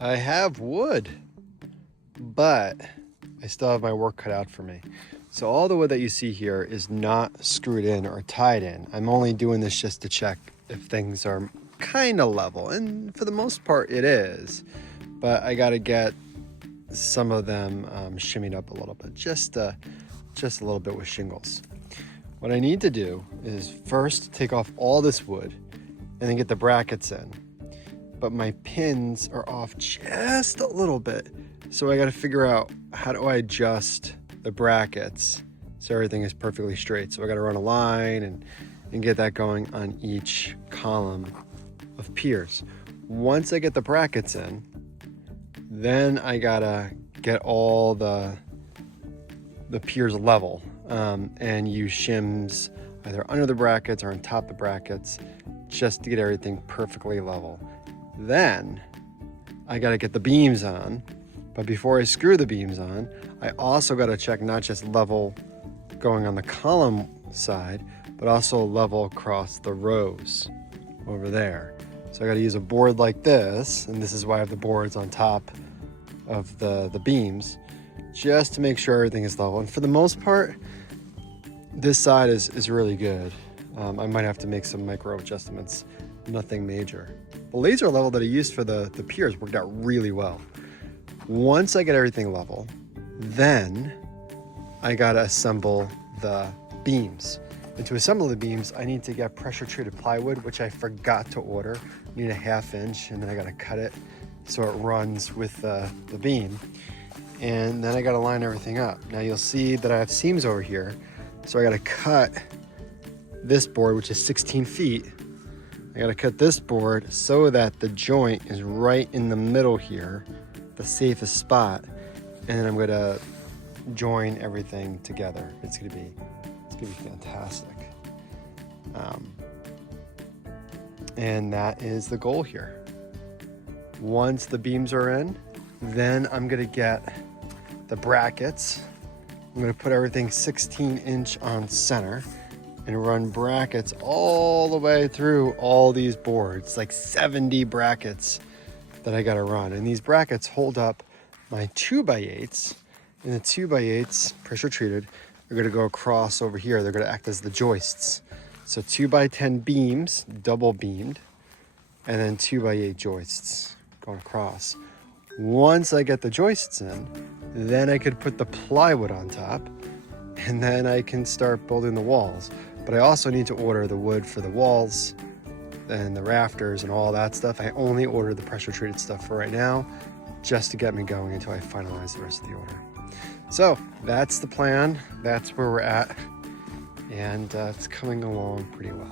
I have wood, but I still have my work cut out for me. So all the wood that you see here is not screwed in or tied in. I'm only doing this just to check if things are kind of level, and for the most part it is, but I got to get some of them shimmied up a little bit, just a little bit with shingles. What I need to do is first take off all this wood and then get the brackets in, but my pins are off just a little bit, so I got to figure out how do I adjust the brackets so everything is perfectly straight. So I got to run a line and get that going on each column of piers. Once I get the brackets in, then I gotta get all the piers level and use shims either under the brackets or on top of the brackets just to get everything perfectly level. Then I gotta get the beams on, but before I screw the beams on, I also gotta check not just level going on the column side, but also level across the rows over there. So I gotta use a board like this, and this is why I have the boards on top of the beams, just to make sure everything is level. And for the most part, this side is really good. I might have to make some micro adjustments, nothing major. The laser level that I used for the piers worked out really well. Once I get everything level, then I gotta assemble the beams. And to assemble the beams, I need to get pressure treated plywood, which I forgot to order. I need a 1/2 inch, and then I gotta cut it so it runs with the beam. And then I gotta line everything up. Now you'll see that I have seams over here, so I gotta cut this board, which is 16 feet. I gotta cut this board so that the joint is right in the middle here, the safest spot. And then I'm gonna join everything together. It's gonna be fantastic. And that is the goal here. Once the beams are in, then I'm gonna get the brackets. I'm gonna put everything 16-inch on center and run brackets all the way through all these boards, like 70 brackets that I gotta run. And these brackets hold up my 2x8s, and the 2x8s, pressure treated, are gonna go across over here. They're gonna act as the joists. So 2x10 beams, double beamed, and then 2x8 joists going across. Once I get the joists in, then I could put the plywood on top, and then I can start building the walls. But I also need to order the wood for the walls and the rafters and all that stuff. I only ordered the pressure treated stuff for right now, just to get me going until I finalize the rest of the order. So that's the plan. That's where we're at. And it's coming along pretty well.